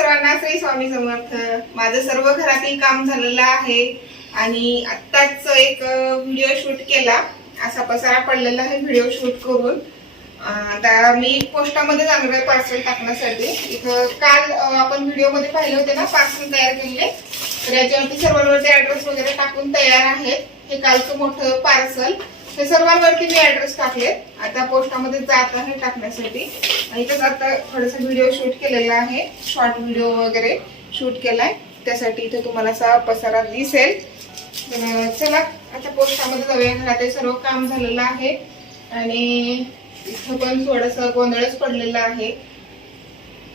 सर्वांना श्री स्वामी समर्थ. माझं सर्व घरातील काम झालेलं आहे आणि आत्ताच एक व्हिडिओ शूट केला. असा पसारा पडलेला आहे व्हिडिओ शूट करून. आता मी पोस्टामध्ये जाणार आहे पार्सल टाकण्यासाठी. इथं काल आपण व्हिडिओमध्ये पाहिले होते ना पार्सल तयार केलेले. तर याच्यावरती सर्वांवरती ऍड्रेस वगैरे टाकून तयार आहेत. हे कालचं मोठं पार्सल हे सर्वांवरती मी ऍड्रेस टाकलेत आता पोस्टामध्ये जात आहे टाकण्यासाठी. आणि इथंच आता थोडासा व्हिडिओ शूट केलेला आहे. शॉर्ट व्हिडिओ वगैरे शूट केलाय. त्यासाठी इथे तुम्हाला असा पसारा दिसेल. तर चला आता पोस्टामध्ये जाऊया. घरात सर्व काम झालेलं आहे. आणि इथं पण थोडस गोंधळच पडलेला आहे.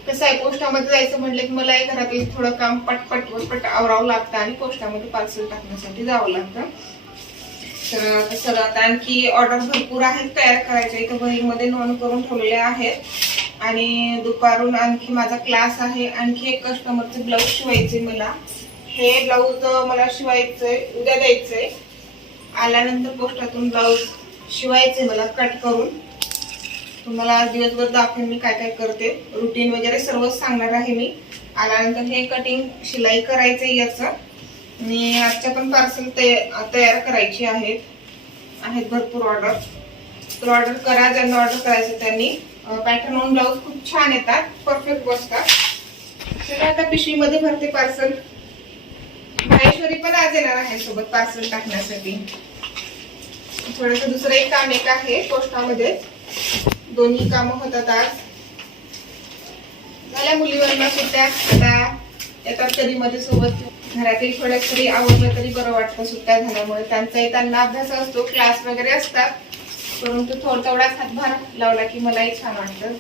कसं आहे पोस्टामध्ये जायचं म्हटलं की मला घरातील थोडं काम पटपट पट आवरावं लागतं आणि पोस्टामध्ये पार्सल टाकण्यासाठी जावं लागतं. तर आता सर आता आणखी ऑर्डर भरपूर आहेत तयार करायच्या. इथं वहीमध्ये नोंद करून ठेवले आहेत. आणि दुपारून आणखी माझा क्लास आहे. आणखी एक कस्टमरचे ब्लाऊज शिवायचे मला. हे ब्लाऊज मला शिवायचंय उद्या द्यायचंय. आल्यानंतर पोस्टातून ब्लाऊज शिवायचे मला कट करून. तुम्हाला दिवसभर दाखवेन मी काय काय करते. रुटीन वगैरे सर्वच सांगणार आहे मी. आल्यानंतर हे कटिंग शिलाई करायचं याचं. आणि आजच्या पण पार्सल तयार करायची आहेत आहेत भरपूर ऑर्डर तर ऑर्डर करा ज्यांना ऑर्डर करायचं त्यांनी. पॅटर्न ऑन ब्लाऊज खूप छान येतात. परफेक्ट बसतात. तर आता पिशवीमध्ये भरते पार्सल माहेश्वरी पण आज येणार आहे सोबत पार्सल टाकण्यासाठी. थोडस दुसरं एक काम एक आहे पोस्टामध्ये. दोन्ही कामं होतात आज. झाल्या मुलीवरना सुट्ट्या. आता येतात कधी मध्ये सोबत. घरातील थोड्या तरी आवडलं तरी बरं वाटतं सुट्ट्या झाल्यामुळे. त्यांचाही त्यांना अभ्यास असतो क्लास वगैरे असतात. परंतु थोडा तेवढाच हातभार लावला की मलाही छान वाटतं.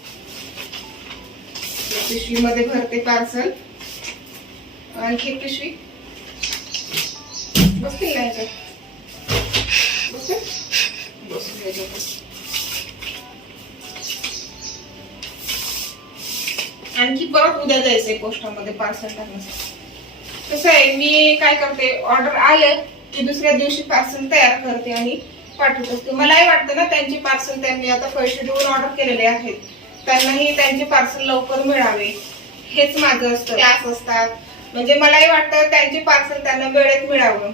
पिशवीमध्ये भरते पार्सल आणखी एक पिशवी. बसतील ना याच्यात बसून आणखी परत उद्या जायचंय पोस्टामध्ये पार्सल टाकण्यासाठी. कसं आहे मी काय करते ऑर्डर आले की दुसऱ्या दिवशी पार्सल तयार करते आणि पाठवत असते. मलाही वाटतं ना त्यांची पार्सल त्यांनी आता पैसे देऊन ऑर्डर केलेले आहेत. त्यांनाही त्यांचे पार्सल लवकर मिळावे. हेच माझं असतं. क्लास असतात. म्हणजे मलाही वाटतं त्यांचे पार्सल त्यांना वेळेत मिळावं.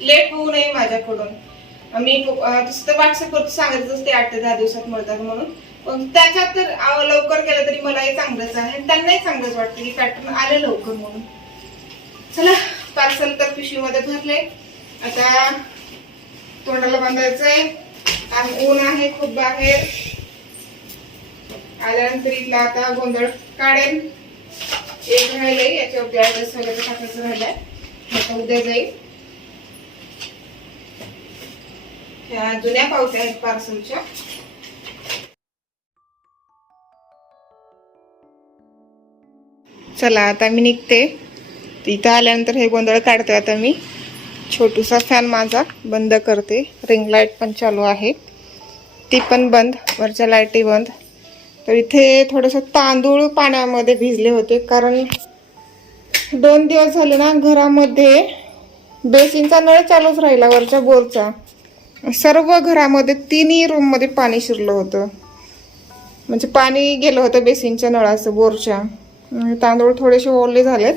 लेट होऊ नये माझ्याकडून. मी तसं तर व्हॉट्सअपवर सांगत असते आठ ते दहा दिवसात मिळतात म्हणून. पण त्याच्यात तर लवकर केलं तरी मलाही चांगलंच आहे. आणि त्यांनाही चांगलंच वाटतं की पॅटर्न आले लवकर म्हणून. चला पार्सल तर पिशवीमध्ये भरले आता तोंडाला बांधायचंय. आणि ऊन आहे खूप बाहेर. आल्यानंतर इथला आता गोंधळ काढेन. एक राहिले याच्यावरती ऍड्रेस वगैरे टाकायचं राहिलंय. आता उद्या जाईल. ह्या जुन्या पावत्या आहेत पार्सलच्या चला आता मी निघते. इथं आल्यानंतर हे गोंधळ काढते आता मी. छोटूसा फॅन माझा बंद करते. रिंग लाइट पण चालू आहे ती पण बंद. वरच्या लाईटी बंद. तर इथे थोडंसं तांदूळ पाण्यामध्ये भिजले होते. कारण दोन दिवस झाले ना घरामध्ये बेसिनचा नळ चालूच राहिला वरच्या बोरचा. सर्व घरामध्ये तिन्ही रूममध्ये पाणी शिरलं होतं. म्हणजे पाणी गेलं होतं बेसिनच्या नळाचं बोरच्या. तांदूळ थोडेसे ओले झालेत.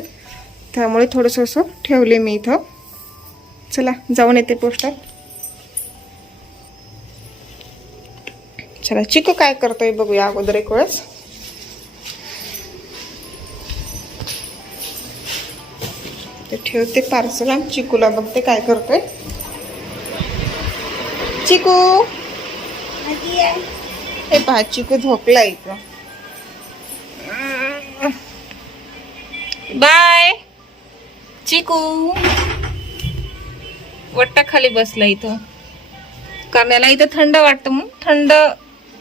त्यामुळे थोडंसं असं ठेवले मी इथं. चला जाऊन येते पोस्टर चला चिकू काय करतोय बघूया अगोदर एक वेळेस. ते ठेवते पार्सल आणि चिकूला बघते काय करतोय. चिकू! हे पहा चिकू झोपला इथं. बाय! चिकू. वट्टा खाली बसला इथं. करण्याला इथं थंड वाटतं मग थंड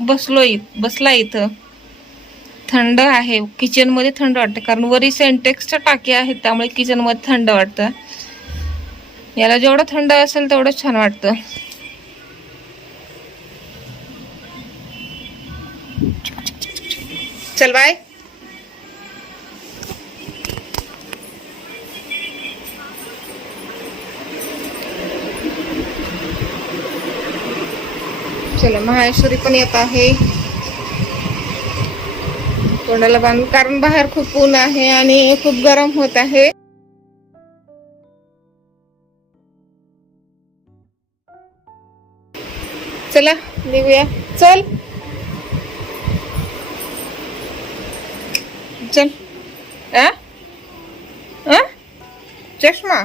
बसलो बसला इथं. थंड आहे किचनमध्ये थंड वाटतं कारण वरी सेंटेक्सच्या टाक्या आहेत त्यामुळे किचनमध्ये थंड वाटतं. याला जेवढं थंड असेल तेवढं छान वाटतं. चल बाय. चला माहेश्वरी पण येत आहे. तोंडाला बांधून कारण बाहेर खूप ऊन आहे आणि खूप गरम होत आहे. चला निघूया. चल. चल. आ? आ? चष्मा?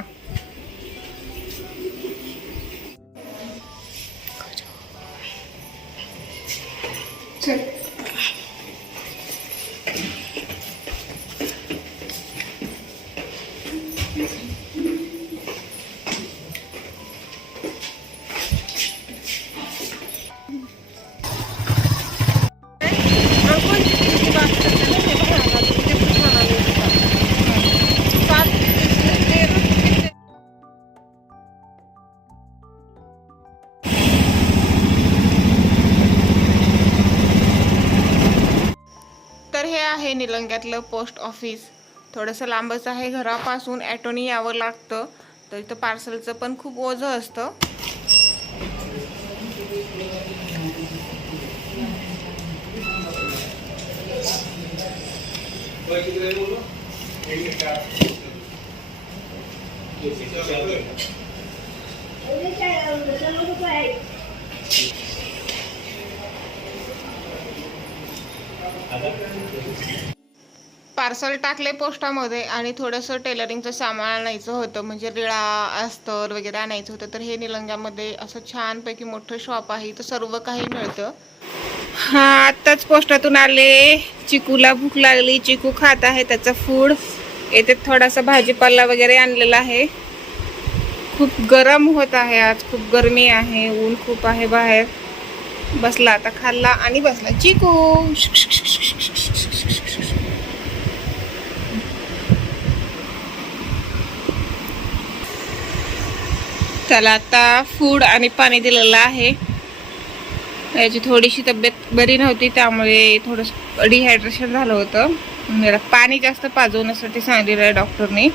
आहे निलंग्यातलं पोस्ट ऑफिस थोडंसं लांबच आहे घरापासून ॲटोनी यावं लागतं. तर इथं पार्सलचं पण खूप ओझं असतं. पार्सल टाकले पोस्टामध्ये आणि थोडंसं टेलरिंगचं सामान आणायचं होतं म्हणजे रिळा अस्तर वगैरे आणायचं होतं तर हे निलंग्यामध्ये असं छानपैकी मोठं शॉप आहे इथं सर्व काही मिळतं. हा आत्ताच पोस्टातून आले. चिकूला भूक लागली. चिकू खात आहे त्याचं फूड येथे थोडासा भाजीपाला वगैरे आणलेला आहे. खूप गरम होत आहे आज. खूप गरमी आहे. ऊन खूप आहे बाहेर. बसला आता खाल्ला आणि बसला. चिकू! त्याला आता फूड आणि पाणी दिलेलं आहे. याची थोडीशी तब्येत बरी नव्हती त्यामुळे थोडंसं डिहायड्रेशन झालं होतं. म्हणजे मला पाणी जास्त पाजवण्यासाठी सांगितलेलं आहे डॉक्टरने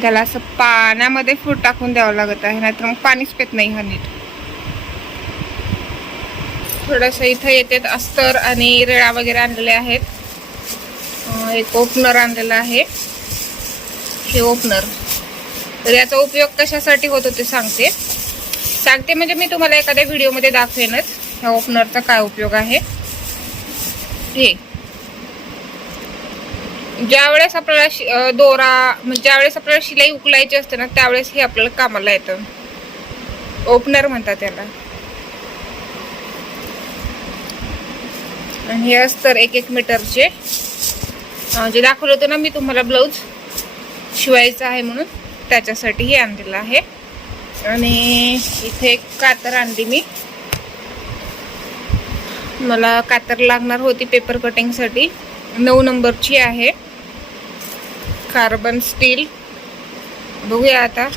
त्याला असं पाण्यामध्ये फूड टाकून द्यावं लागत आहे नाहीतर मग पाणीच पेत नाही हा नीट. थोडंसं इथं येते अस्तर आणि रेळा वगैरे आणलेले आहेत. एक ओपनर आणलेलं आहे. हे ओपनर. तर याचा उपयोग कशासाठी होतो ते सांगते. सांगते म्हणजे मी तुम्हाला एखाद्या व्हिडिओमध्ये दाखवेनच ह्या ओपनरचा काय उपयोग आहे. हे. ज्यावेळेस आपल्याला शि- दोरा म्हणजे ज्यावेळेस आपल्याला शिलाई उकलायची असते ना त्यावेळेस हे आपल्याला कामाला येतं. ओपनर म्हणतात त्याला आणि हे अस्तर एक एक मीटरचे. जे दाखवलं होतं ना मी तुम्हाला ब्लाऊज शिवायचं आहे म्हणून त्याच्यासाठी हे आणलेलं आहे. आणि इथे एक कातर आणली मी. मला कातर लागणार होती पेपर कटिंगसाठी नऊ नंबरची आहे. कार्बन स्टील बघूया आता.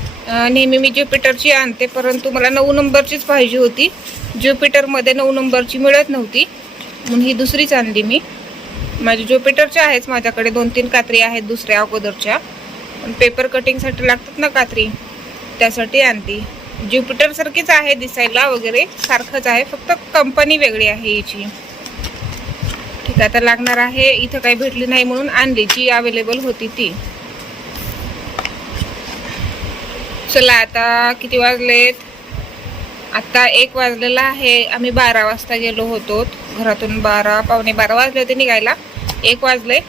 नेहमी मी ज्युपिटरची आणते परंतु मला नऊ नंबरचीच पाहिजे होती. ज्युपिटरमध्ये नऊ नंबरची मिळत नव्हती. म्हणून ही दुसरीच आणली मी. माझी ज्युपिटरच्या आहेच माझ्याकडे दोन तीन कात्री आहेत दुसऱ्या अगोदरच्या. पण पेपर कटिंगसाठी लागतात ना कात्री त्यासाठी आणली. ज्युपिटरसारखीच आहे दिसायला वगैरे सारखंच आहे फक्त कंपनी वेगळी आहे याची ठीक आहे आता लागणार आहे इथं काही भेटली नाही म्हणून आणली जी अवेलेबल होती ती. चला आता किती वाजलेत? आता एक वाजलेला आहे. आम्ही बारा वाजता गेलो होतो. घरातून बारा पावणे बारा वाजले होते निघायला. एक वाजले.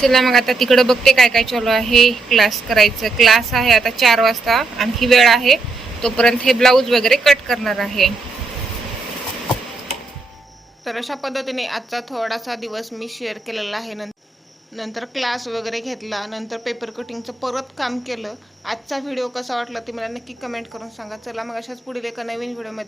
चला मग आता तिकडं बघते काय काय चालू आहे. क्लास करायचं. क्लास आहे आता चार वाजता. आणखी वेळ आहे. तोपर्यंत हे ब्लाऊज वगैरे कट करणार आहे. तर अशा पद्धतीने आजचा थोडासा दिवस मी शेअर केलेला आहे. नंतर नंतर क्लास वगैरे घेतला नंतर पेपर कटिंगचं परत काम केलं. आजचा व्हिडिओ कसा वाटला ते मला नक्की कमेंट करून सांगा. चला मग अशाच पुढील एका नवीन व्हिडिओमध्ये